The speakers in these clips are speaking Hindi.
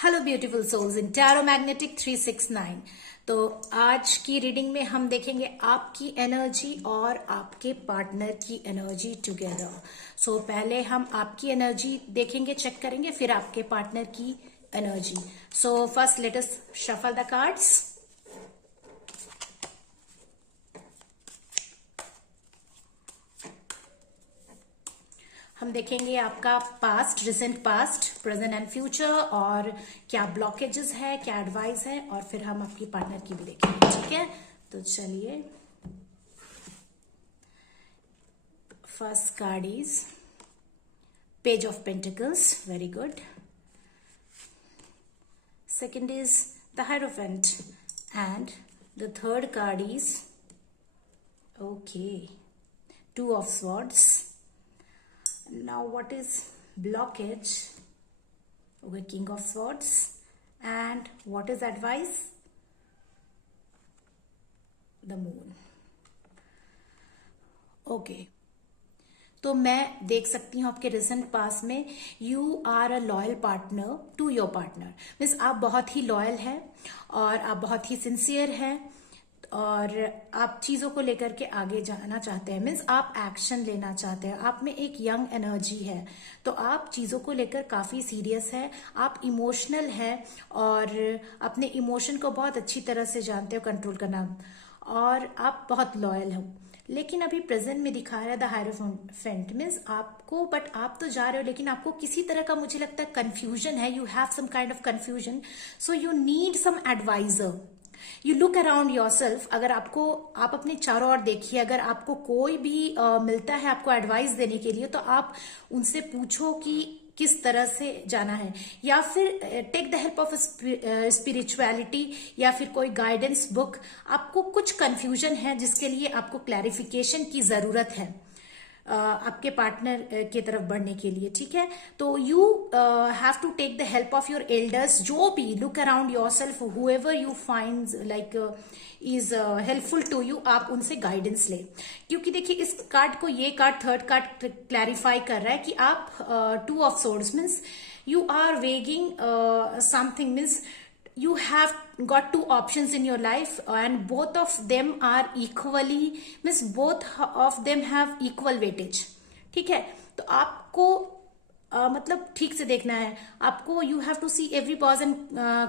हेलो ब्यूटीफुल सोल्स इन टैरो मैग्नेटिक 369। तो आज की रीडिंग में हम देखेंगे आपकी एनर्जी और आपके पार्टनर की एनर्जी टुगेदर। सो पहले हम आपकी एनर्जी देखेंगे, चेक करेंगे, फिर आपके पार्टनर की energy. So first let us shuffle the cards. हम देखेंगे आपका past, recent past, present and future, और क्या ब्लॉकेजेस है, क्या एडवाइस है, और फिर हम आपकी पार्टनर की भी देखेंगे। ठीक है, तो चलिए। First card is page of pentacles, very good. Second is the hierophant and the third card is okay two of swords. Now what is blockage? Okay, King of Swords. And what is advice? The Moon. Okay. तो मैं देख सकती हूँ आपके रिसेंट पास में you are a loyal partner to your partner. Means आप बहुत ही लॉयल है और आप बहुत ही सिंसियर है और आप चीजों को लेकर के आगे जाना चाहते हैं। मीन्स आप एक्शन लेना चाहते हैं, आप में एक यंग एनर्जी है, तो आप चीजों को लेकर काफी सीरियस है, आप इमोशनल है और अपने इमोशन को बहुत अच्छी तरह से जानते हो कंट्रोल करना, और आप बहुत लॉयल हो। लेकिन अभी प्रेजेंट में दिखा रहा है द हायरोफेंट, मीन्स आपको, बट आप तो जा रहे हो लेकिन आपको किसी तरह का, मुझे लगता है, कंफ्यूजन है। You have some kind of confusion, so you need some advisor. You look around your self. अगर आपको, आप अपने चारों ओर देखिए, अगर आपको कोई भी मिलता है आपको एडवाइस देने के लिए, तो आप उनसे पूछो कि किस तरह से जाना है, या फिर take the help of spirituality, या फिर कोई गाइडेंस बुक। आपको कुछ कंफ्यूजन है जिसके लिए आपको क्लैरिफिकेशन की जरूरत है आपके पार्टनर की तरफ बढ़ने के लिए। ठीक है, तो you have to take the help of your elders. जो भी, look around your self, whoever you find like is helpful to you, आप उनसे गाइडेंस ले। क्योंकि देखिए इस कार्ड को, ये कार्ड, थर्ड कार्ड क्लैरिफाई कर रहा है कि आप two of swords means you are waging something, means you have got two options in your life and both of them are equally, means both of them have equal weightage. ठीक है, तो आपको मतलब ठीक से देखना है आपको। You have to see every pros and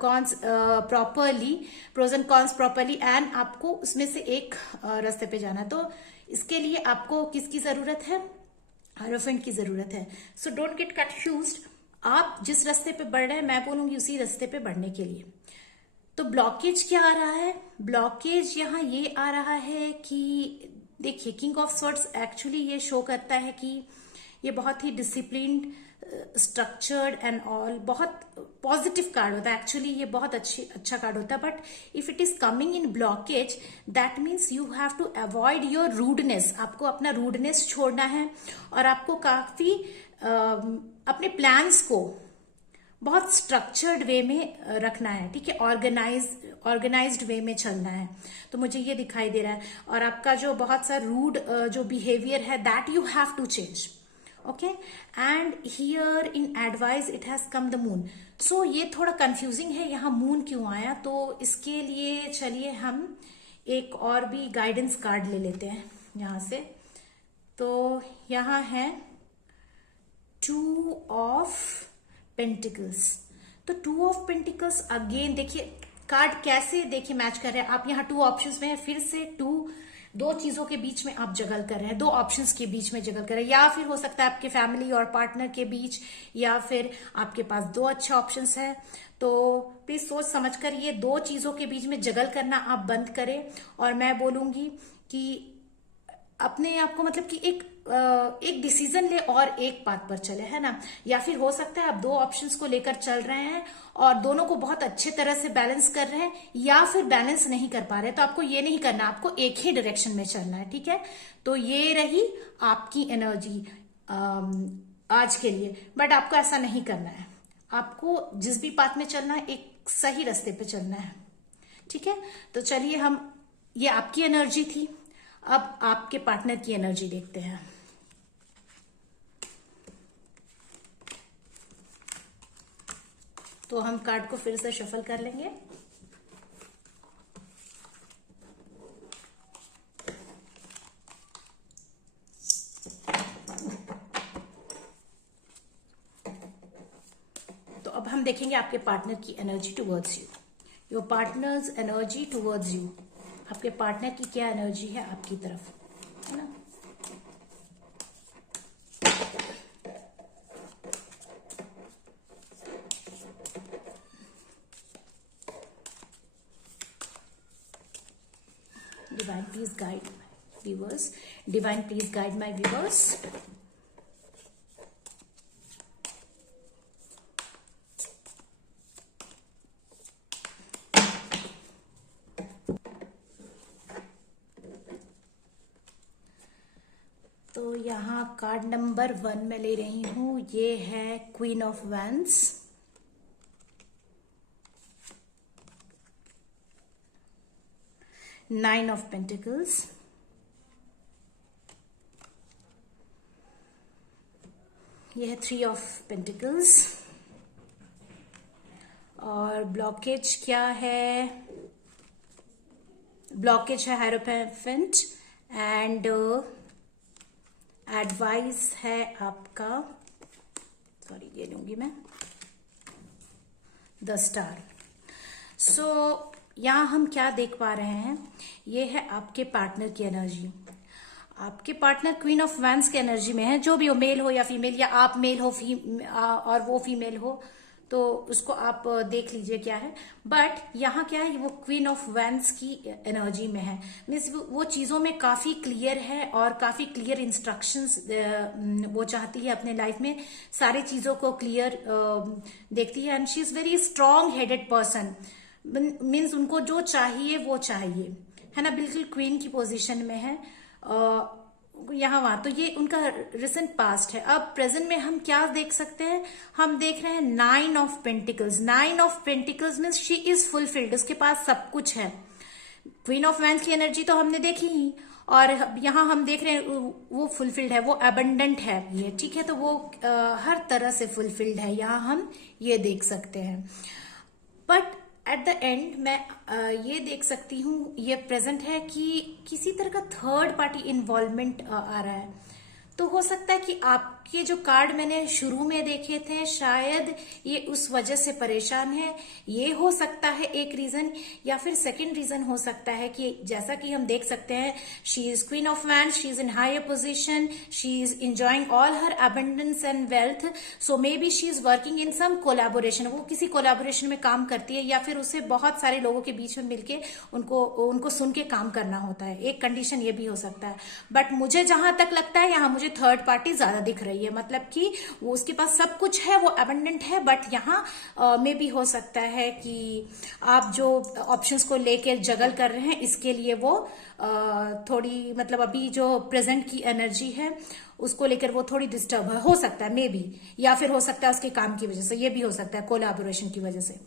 cons properly, pros and cons properly, and आपको उसमें से एक रास्ते पे जाना है। तो इसके लिए आपको किसकी जरूरत है? हायरोफेंट की जरूरत है। So don't get confused. आप जिस रास्ते पे बढ़ रहे हैं, मैं बोलूंगी उसी रास्ते पे बढ़ने के लिए। तो ब्लॉकेज क्या आ रहा है? ब्लॉकेज यहाँ ये आ रहा है कि देखिए, किंग ऑफ स्वॉर्ड्स एक्चुअली ये शो करता है कि ये बहुत ही डिसिप्लिन्ड, स्ट्रक्चर्ड एंड ऑल, बहुत पॉजिटिव कार्ड होता है। एक्चुअली ये बहुत अच्छा कार्ड होता है, but if it is coming in blockage, that means you have to avoid your rudeness. आपको अपना रूडनेस छोड़ना है और आपको काफी अपने प्लान्स को बहुत स्ट्रक्चर्ड वे में रखना है। ठीक है, ऑर्गेनाइज्ड वे में चलना है। तो मुझे ये दिखाई दे रहा है, और आपका जो बहुत सा रूड जो बिहेवियर है, that you have to change. Okay, and here in advice it has come the moon. So ये थोड़ा कंफ्यूजिंग है, यहाँ मून क्यों आया? तो इसके लिए चलिए हम एक और भी गाइडेंस कार्ड ले लेते हैं यहां से। तो यहाँ है टू ऑफ पेंटिकल्स। तो टू ऑफ पेंटिकल्स अगेन, देखिए कार्ड कैसे, देखिए मैच कर रहे हैं। आप यहाँ टू ऑप्शंस में है, फिर से दो चीजों के बीच में आप जगल कर रहे हैं, दो ऑप्शंस के बीच में जगल कर रहे हैं, या फिर हो सकता है आपके फैमिली और पार्टनर के बीच, या फिर आपके पास दो अच्छे ऑप्शंस है। तो प्लीज सोच समझ कर ये दो चीजों के बीच में जगल करना आप बंद करें। और मैं बोलूंगी कि अपने आप को, मतलब कि एक डिसीजन ले और एक बात पर चले, है ना। या फिर हो सकता है आप दो ऑप्शंस को लेकर चल रहे हैं और दोनों को बहुत अच्छे तरह से बैलेंस कर रहे हैं, या फिर बैलेंस नहीं कर पा रहे। तो आपको ये नहीं करना, आपको एक ही डायरेक्शन में चलना है। ठीक है, तो ये रही आपकी एनर्जी आज के लिए। बट आपको ऐसा नहीं करना है, आपको जिस भी पाथ में चलना है, एक सही रास्ते पे चलना है। ठीक है, तो चलिए हम, ये आपकी एनर्जी थी, अब आपके पार्टनर की एनर्जी देखते हैं। तो हम कार्ड को फिर से शफल कर लेंगे। तो अब हम देखेंगे आपके पार्टनर की energy towards you, your partners energy towards you. आपके पार्टनर की क्या एनर्जी है आपकी तरफ, है ना। Divine, please guide my viewers. Divine, please guide my viewers. तो यहाँ कार्ड नंबर 1 में ले रही हूं, ये है queen of wands. Nine of pentacles, यह है 3 ऑफ पेंटिकल्स। और ब्लॉकेज क्या है, ब्लॉकेज है हायरोफेंट एंड एडवाइस है आपका, सॉरी ये लूंगी मैं, द स्टार। सो यहां हम क्या देख पा रहे हैं, ये है आपके पार्टनर की एनर्जी। आपके पार्टनर क्वीन ऑफ वैंड्स की एनर्जी में है, जो भी हो, मेल हो या फीमेल, या आप मेल हो और वो फीमेल हो, तो उसको आप देख लीजिए क्या है। बट यहाँ क्या है, वो क्वीन ऑफ वैंड्स की एनर्जी में है, मीन्स वो चीजों में काफी क्लियर है और काफी क्लियर इंस्ट्रक्शंस वो चाहती है अपने लाइफ में, सारी चीजों को क्लियर देखती है। And she is very strong headed person, means उनको जो चाहिए वो चाहिए, है ना, बिल्कुल क्वीन की पोजीशन में है यहाँ वहां। तो ये उनका रिसेंट पास्ट है। अब प्रेजेंट में हम क्या देख सकते हैं, हम देख रहे हैं 9 of pentacles. 9 of pentacles means she is fulfilled, उसके पास सब कुछ है। क्वीन ऑफ वैंड्स की एनर्जी तो हमने देखी ही, और यहाँ हम देख रहे हैं वो फुलफिल्ड है, वो अबंडेंट है ये, ठीक है। तो वो हर तरह से फुलफिल्ड है, यहाँ हम ये देख सकते हैं। बट एट द एंड मैं ये देख सकती हूँ, ये प्रेजेंट है कि किसी तरह का थर्ड पार्टी इन्वॉल्वमेंट आ रहा है। तो हो सकता है कि आपके जो कार्ड मैंने शुरू में देखे थे, शायद ये उस वजह से परेशान है, ये हो सकता है एक रीजन। या फिर सेकंड रीजन हो सकता है कि जैसा कि हम देख सकते हैं, she is queen of wands, she is in higher position, she is enjoying all her abundance and wealth. So may be she is working in some collaboration, वो किसी कोलैबोरेशन में काम करती है, या फिर उसे बहुत सारे लोगों के बीच में मिलके उनको सुन के काम करना होता है। एक कंडीशन ये भी हो सकता है। बट मुझे जहां तक लगता है, यहाँ मुझे थर्ड पार्टी ज्यादा दिख रही है, मतलब कि वो उसके पास सब कुछ है, वो अबंडेंट है। बट यहाँ में भी हो सकता है कि आप जो ऑप्शंस को लेकर जगल कर रहे हैं, इसके लिए वो थोड़ी, मतलब अभी जो प्रेजेंट की एनर्जी है उसको लेकर वो थोड़ी डिस्टर्ब हो सकता है, मे बी। या फिर हो सकता है उसके काम की वजह से, ये भी हो सकता है कोलैबोरेशन की वजह से।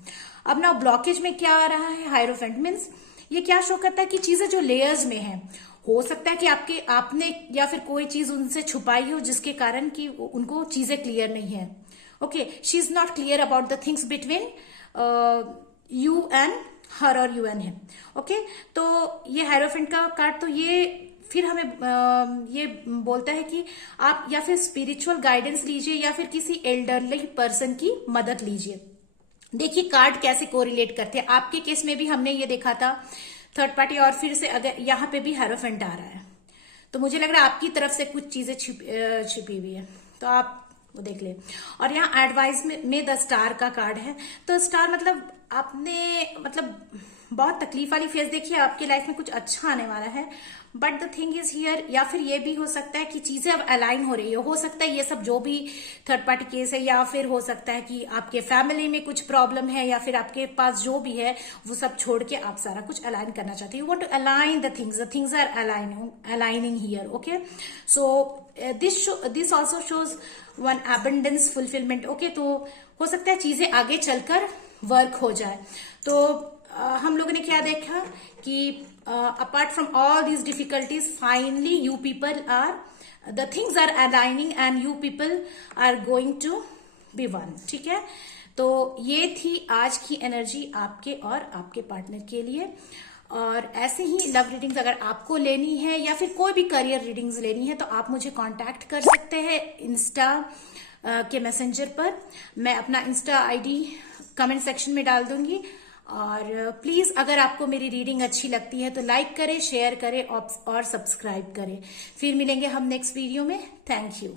अब ना ब्लॉकेज में क्या आ रहा है, हायरोफेंट मीन्स ये क्या शो करता है कि चीजें जो लेयर्स में है, हो सकता है कि आपने या फिर कोई चीज उनसे छुपाई हो, जिसके कारण कि उनको चीजें क्लियर नहीं है। Okay, she is not clear about the things between you and her और यू एंड हिम। ओके, तो ये हायरोफेंट का कार्ड, तो ये फिर हमें ये बोलता है कि आप या फिर स्पिरिचुअल गाइडेंस लीजिए, या फिर किसी एल्डरली पर्सन की मदद लीजिए। देखिए कार्ड कैसे कोरिलेट करते हैं। आपके केस में भी हमने ये देखा था थर्ड पार्टी, और फिर से अगर यहाँ पे भी हायरोफेंट आ रहा है, तो मुझे लग रहा है आपकी तरफ से कुछ चीजें छिपी हुई है, तो आप वो देख ले। और यहाँ एडवाइस में द स्टार का कार्ड है। तो स्टार मतलब आपने बहुत तकलीफ वाली फेज देखी है, आपकी लाइफ में कुछ अच्छा आने वाला है। But the thing is here, या फिर ये भी हो सकता है कि चीजें अब अलाइन हो रही हो सकता है ये सब जो भी थर्ड पार्टी केस है, या फिर हो सकता है कि आपके फैमिली में कुछ प्रॉब्लम है, या फिर आपके पास जो भी है वो सब छोड़ के आप सारा कुछ अलाइन करना चाहते हो। You want to align the things are aligning here. Okay, so this also shows one abundance fulfilment. Okay, तो हो सकता है चीजें आगे चलकर वर्क हो जाए। तो हम लोगों ने क्या देखा कि apart from all these difficulties, finally you people are, the things are aligning and you people are going to be one। ठीक है, तो ये थी आज की एनर्जी आपके और आपके पार्टनर के लिए। और ऐसे ही लव रीडिंग्स अगर आपको लेनी है या फिर कोई भी करियर रीडिंग्स लेनी है तो आप मुझे कांटेक्ट कर सकते हैं इंस्टा के मैसेंजर पर। मैं अपना इंस्टा आईडी कमेंट सेक्शन में डाल दूंगी। और प्लीज अगर आपको मेरी रीडिंग अच्छी लगती है तो लाइक करें, शेयर करें और सब्सक्राइब करें। फिर मिलेंगे हम नेक्स्ट वीडियो में। Thank you.